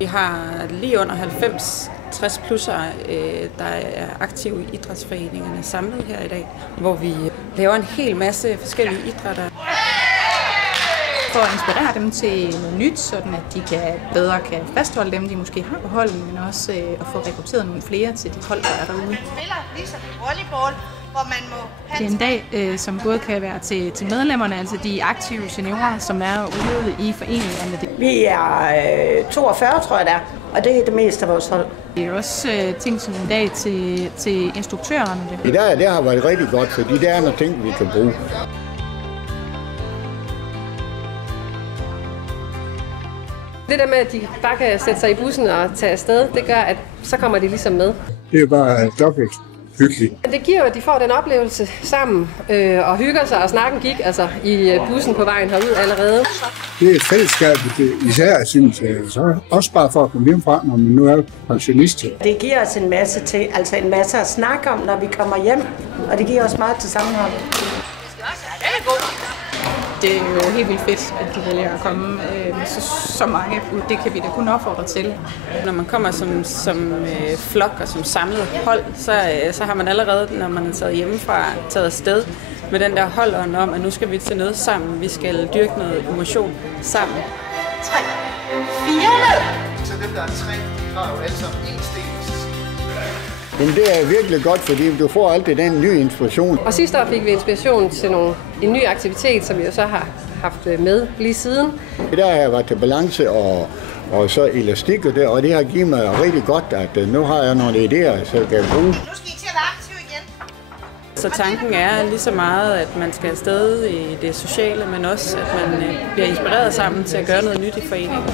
Vi har lige under 90 60-plussere, der er aktive i idrætsforeningerne samlet her i dag, hvor vi laver en hel masse forskellige idrætter. For at inspirere dem til noget nyt, sådan at de bedre kan fastholde dem, de måske har på holdet, men også at få rekrutteret nogle flere til de hold, der er derude. Man spiller ligesom volleyball, hvor man må have... Det er en dag, som både kan være til medlemmerne, altså de aktive seniorer, som er ude i foreningerne. Vi er 42, tror jeg det er, og det er det meste af vores hold. Det er også ting som en dag til instruktørerne. I dag det har været rigtig godt, fordi der er nogle ting, vi kan bruge. Det der med, at de bare kan sætte sig i bussen og tage afsted, det gør, at så kommer de ligesom med. Det er bare dobbelt hyggeligt. Det giver jo, at de får den oplevelse sammen og hygger sig, og snakken gik altså i bussen på vejen herud allerede. Det er et fællesskab, især synes jeg, så også bare for at komme hjemmefra, når man nu er pensionist. Det giver os en masse at snakke om, når vi kommer hjem, og det giver os meget til sammenhold. Det er jo helt vildt fedt, at de vælger at komme så mange. Det kan vi da kun opfordre til. Når man kommer som flok og som samlet hold, så har man allerede, når man er taget hjemmefra, taget afsted med den der holdånd om, at nu skal vi til noget sammen. Vi skal dyrke noget emotion sammen. 3, 4, så dem der er 3, de har jo alle sammen en sten. Men det er virkelig godt, fordi du får altid den nye inspiration. Og sidste år fik vi inspiration til en ny aktivitet, som vi jo så har haft med lige siden. Der har jeg været til balance og så elastik og det har givet mig rigtig godt, at nu har jeg nogle idéer, så jeg kan bruge. Nu skal I til at være aktive igen. Så tanken er lige så meget, at man skal afsted i det sociale, men også at man bliver inspireret sammen til at gøre noget nyt i foreningen.